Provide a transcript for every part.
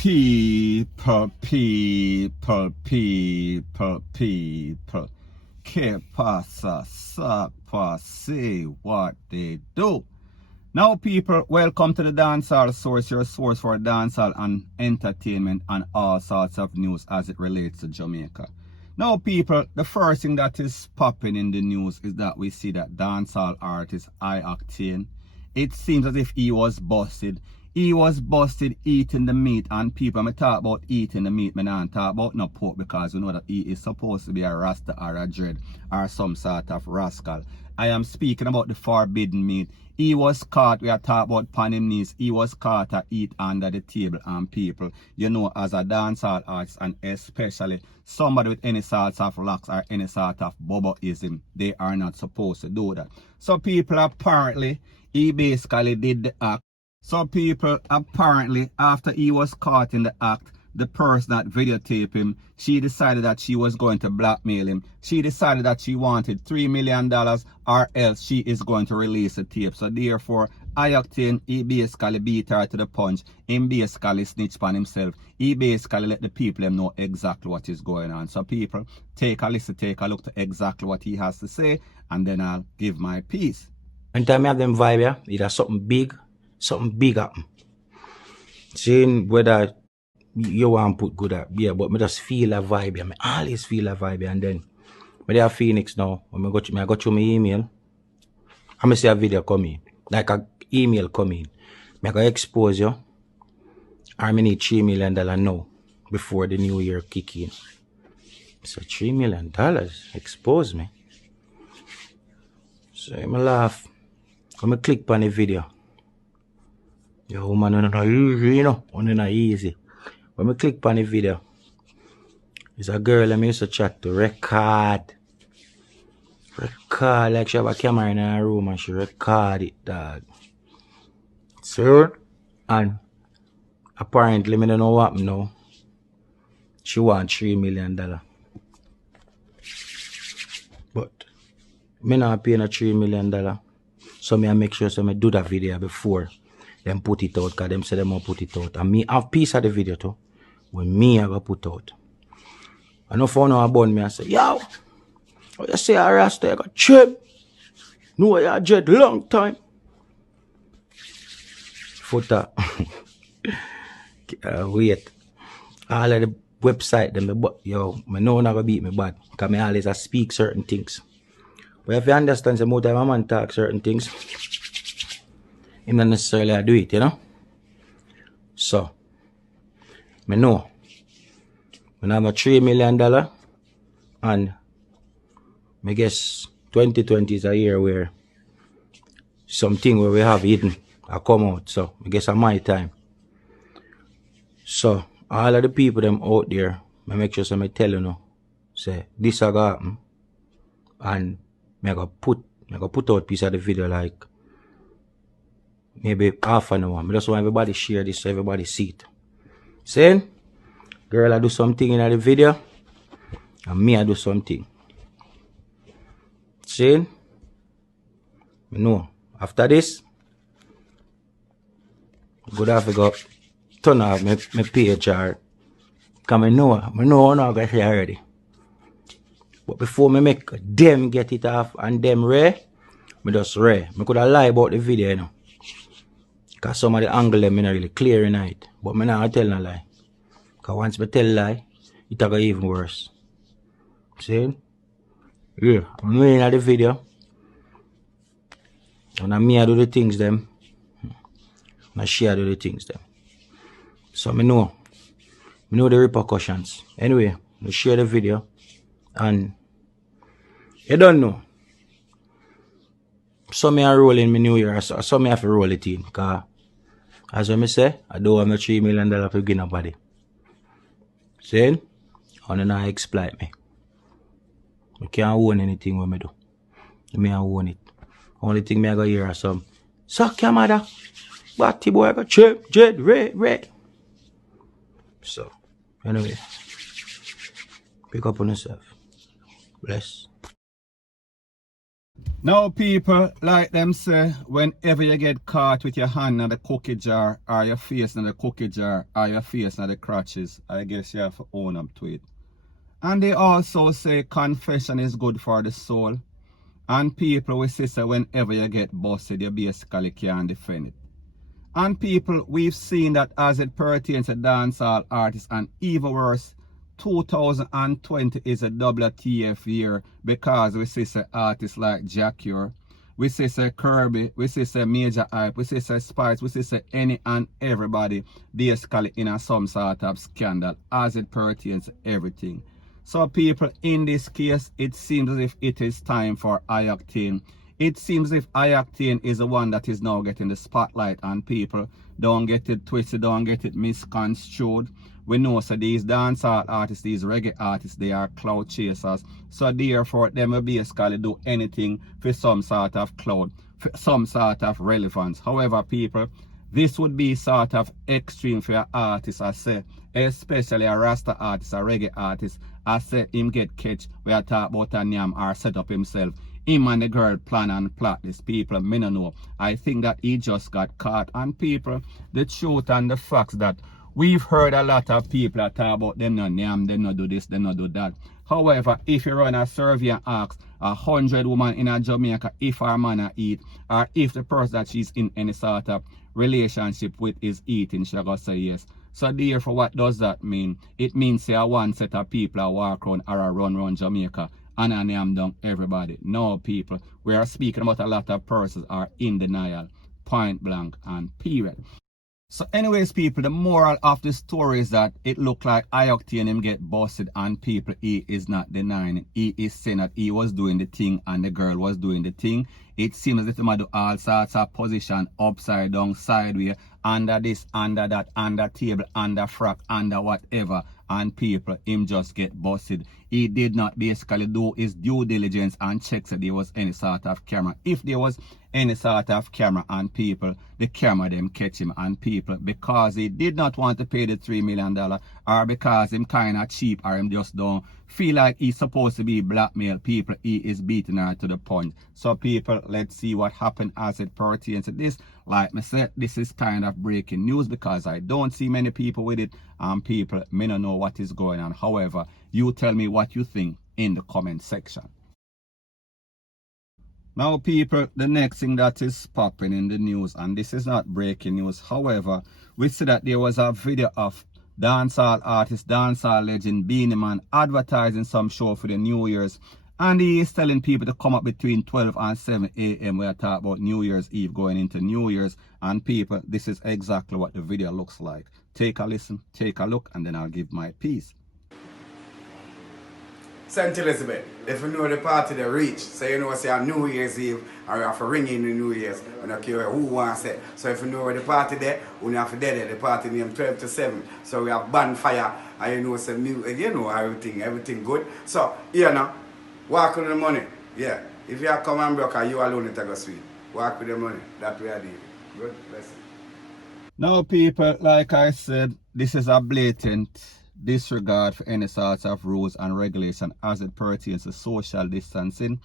People. Que pasa, sapa, say what they do. Now, people, welcome to the Dancehall Source, your source for dancehall and entertainment and all sorts of news as it relates to Jamaica. Now, people, the first thing that is popping in the news is that we see that dancehall artist H0CKED, it seems as if he was busted. He was busted eating the meat, and people, I talk about eating the meat, I don't talk about no pork, because you know that he is supposed to be a Rasta or a dread or some sort of rascal. I am speaking about the forbidden meat. He was caught, we are talking about pan him knees, he was caught to eat under the table, and people, you know, as a dancehall artist, and especially somebody with any sort of locks or any sort of boboism, they are not supposed to do that. So people, apparently, he basically did the act. So people, apparently, after he was caught in the act, the person that videotaped him, she decided that she was going to blackmail him. She decided that she wanted $3 million or else she is going to release the tape. So therefore, H0CKED, he basically beat her to the punch. He basically snitched on himself. He basically let the people know exactly what is going on. So people, take a listen, take a look to exactly what he has to say, and then I'll give my piece. Anytime I have them vibe, yeah, it has something big happen. Seeing whether you want to put good up, yeah, but I just feel a vibe, yeah. I always feel a vibe, yeah. And then I have Phoenix now. When I go through my email, I see a video coming, like a email coming. I go expose you. I need $3 million now before the new year kick in. So $3 million expose me. So I laugh. When I click on the video. Yo, woman, it's not easy, you know. It's not easy. When I click on the video, it's a girl I used to chat to, record, like she have a camera in her room and she record it, dog. So, and apparently, I don't know what happened now. She want $3 million. But, I not paying a $3 million. So, I make sure I do that video before them put it out, because them say them will put it out. And me have piece of the video too, when me I go put out. I know for now about me, I say, yo, you say a Rasta, you got chip. No, you a jet long time. Footer. Wait. All of the website, them, but yo, I know not gonna beat me bad. Because I always speak certain things. But if you understand, the more time a man talk certain things, he not necessarily do it, you know? So, I know. When I have a $3 million, and I guess 2020 is a year where something where we have hidden I come out. So, I guess it's my time. So, all of the people them out there, I make sure I tell you now, say, this is going to happen. And I go put out piece of the video like maybe half an hour. I just want everybody share this so everybody see it. Saying, girl I do something in the video, and me I do something. Saying, I know after this, good have to go turn off my page or because I know I'm not going to share already. But before I make them get it off and them rare, I just rare. I could have lied about the video, you know. Because some of the angle them not really clear in it. But I not tell no lie. Because once I tell a lie, it will go even worse. See? Yeah, I'm doing the video. And I do the things them. And she do the things them. So I know the repercussions. Anyway, I share the video. And you don't know. Some me are rolling my new year, so some me have to roll it in. Because as I say, I don't have $3 million to give nobody. See? And then I exploit me. I can't own anything when I do. I may own it. Only thing I got here are some suck your mother. Batty boy I got chip, jet, red. So, anyway. Pick up on yourself. Bless. Now people, like them say, whenever you get caught with your hand in the cookie jar, or your face in the cookie jar, or your face in the crotches, I guess you have to own up to it. And they also say confession is good for the soul. And people will say whenever you get busted, you basically can't defend it. And people, we've seen that as it pertains to dancehall artists, and even worse, 2020 is a WTF year because we see artists like Jacure, we see Kirby, we see Major Hype, we see Spice, we see any and everybody basically in some sort of scandal as it pertains to everything. So people, in this case, it seems as if it is time for H0CKED. It seems as if H0CKED is the one that is now getting the spotlight, and people don't get it twisted, don't get it misconstrued. We know so these dancehall artists, these reggae artists, they are cloud chasers. So therefore, them will basically do anything for some sort of cloud, for some sort of relevance. However, people, this would be sort of extreme for an artist, I say, especially a RASTA artist, a reggae artist. I say him get catch, we are talk about a Nyam or set up himself. Him and the girl plan and plot this. People, me no know. I think that he just got caught. And people, the truth and the facts that we've heard a lot of people that talk about them no Nyam, them no do this, them no do that. However, if you run a survey and ask 100 women in a Jamaica if her man a eat, or if the person that she's in any sort of relationship with is eating, she gonna say yes. So therefore, what does that mean? It means say one set of people a walk around or a run around Jamaica and I name down everybody. No, people, we are speaking about a lot of persons are in denial, point blank and period. So anyways, people, the moral of the story is that it looked like H0CKED and him get busted, and people, he is not denying it. He is saying that he was doing the thing and the girl was doing the thing. It seems as if they do all sorts of position, upside down, sideways, under this, under that, under table, under frack, under whatever. And people, him just get busted. He did not basically do his due diligence and check that there was any sort of camera. If there was any sort of camera, and people, the camera them catch him, and people, because he did not want to pay the $3 million, or because him kind of cheap, or him just don't feel like he's supposed to be blackmail people, he is beating her to the punch. So people, let's see what happened as it pertains to this. Like I said, this is kind of breaking news because I don't see many people with it, and people may not know what is going on. However, you tell me what you think in the comment section. Now people, the next thing that is popping in the news, and this is not breaking news, however, we see that there was a video of dancehall artist, dancehall legend Beenie Man advertising some show for the New Year's, and he is telling people to come up between 12 and 7 a.m. we are talking about New Year's Eve going into New Year's. And people, this is exactly what the video looks like. Take a listen, take a look, and then I'll give my piece. St. Elizabeth, if you know the party they reach, so you know say on New Year's Eve, or you have to ring in the New Year's, you don't care who wants it. So if you know where the party there, you have to there, the party name 12 to 7. So we have bonfire, and you know some music, you know everything good. So, you know, walk with the money. Yeah. If you are come and broke, you alone it go sweet. Walk with the money. That way I did. Good, bless you. Now people, like I said, this is a blatant disregard for any sorts of rules and regulation as it pertains to social distancing,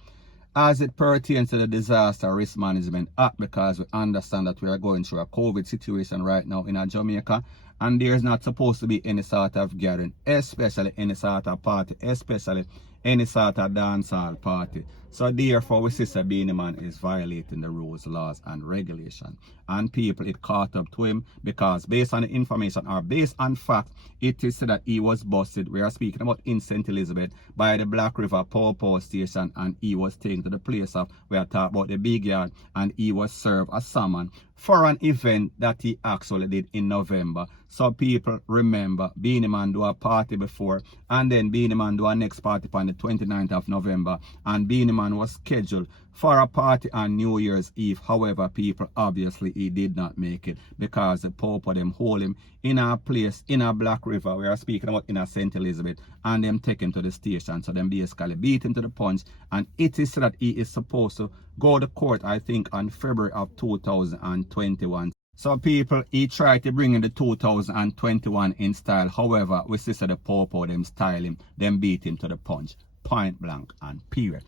as it pertains to the Disaster Risk Management Act, because we understand that we are going through a COVID situation right now in Jamaica, and there is not supposed to be any sort of gathering, especially any sort of party, especially any sort of dancehall party. So therefore, we see Beenie Man is violating the rules, laws, and regulation. And people, it caught up to him because based on the information or based on fact, it is said that he was busted. We are speaking about in St. Elizabeth by the Black River Power Station, and he was taken to the place of, we are talking about the big yard, and he was served a summon for an event that he actually did in November. So people remember, Beenie Man do a party before, and then Beenie Man do a next party on the 29th of November, and Beenie Man was scheduled for a party on New Year's Eve. However, people, obviously he did not make it because the Pope of them hold him in a place in a Black River. We are speaking about in a St. Elizabeth, and them take him to the station. So them basically beat him to the punch, and it is said that he is supposed to go to court, I think, on February of 2021. So people, he tried to bring in the 2021 in style. However, we see the Pope of them style him, them beat him to the punch, point blank and period.